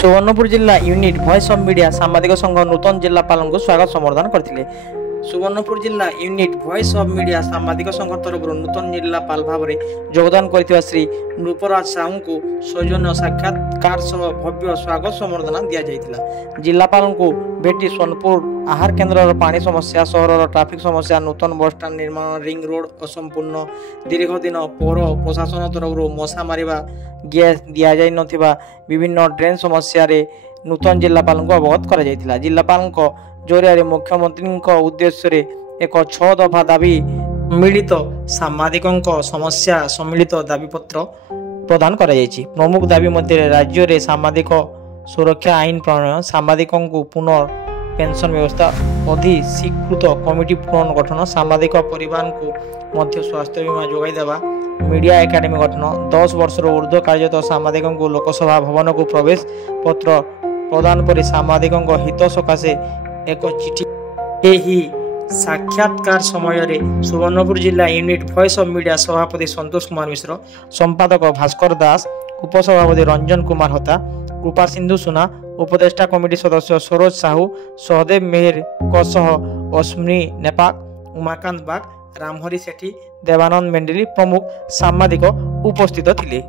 सुवर्णपुर जिला unit voice of media सांबादिक संघ नूतन जिलापाल को स्वागत संबर्धन करते। सुवर्णपुर जिला यूनिट वॉइस ऑफ मीडिया सांबादिक संघ तरफ नूतन जिलापाल भाव में योगदान करथिबा श्री नृपराज साहू को सौजन्य साक्षात्कार सह भव्य स्वागत संबर्धना दिया जायतिला। जिलापाल को भेटी सोनपुर आहार केन्द्र पानी समस्या, सहर ट्राफिक समस्या, नूतन बस स्टाण्ड निर्माण, रिंग रोड असंपूर्ण, दीर्घ दिन पौर प्रशासन तरफ मशा मारिबा, गैस दि जाई नथिबा, विभिन्न ड्रेन समस्या रे नूतन जिलापाल को अवगत करा जायतिला। जिलापाल जरिया मुख्यमंत्री उद्देश्य रे एक 6 दफा दाबी सम्मिलित सांबादिकों समस्या सम्मिलित दाबीपत्र प्रदान करा जायछि। प्रमुख दाबी मध्य राज्य रे सांबादिक सुरक्षा आईन प्रणयन, सांबादिकों को पुनः पेंशन व्यवस्था, अधिस्वीकृत कमिटी पुनर्गठन, सांबादिक परिवार को मध्य स्वास्थ्य बीमा जोगाई देवा, मीडिया एकाडेमी गठन, 10 वर्ष ऊर्ध्व कार्यरत सांबादिकों को लोकसभा भवन को प्रवेश पत्र प्रदान पर सांबादिकों हित सकाशे एक चिठी। यही साक्षात्कार समय रे सुवर्णपुर जिला यूनिट वॉइस ऑफ मीडिया सभापति संतोष कुमार मिश्र, संपादक भास्कर दास, उपसभापति रंजन कुमार होता, कृपा सिंधु सुना, उपदेष्टा कमिटी सदस्य सरोज साहू, सहदेव मेहर अश्विनी नेपाक, उमाकांत बाग, रामहरि सेठी, देवानंद मेंडिली प्रमुख सांबादिक उपस्थित थिले।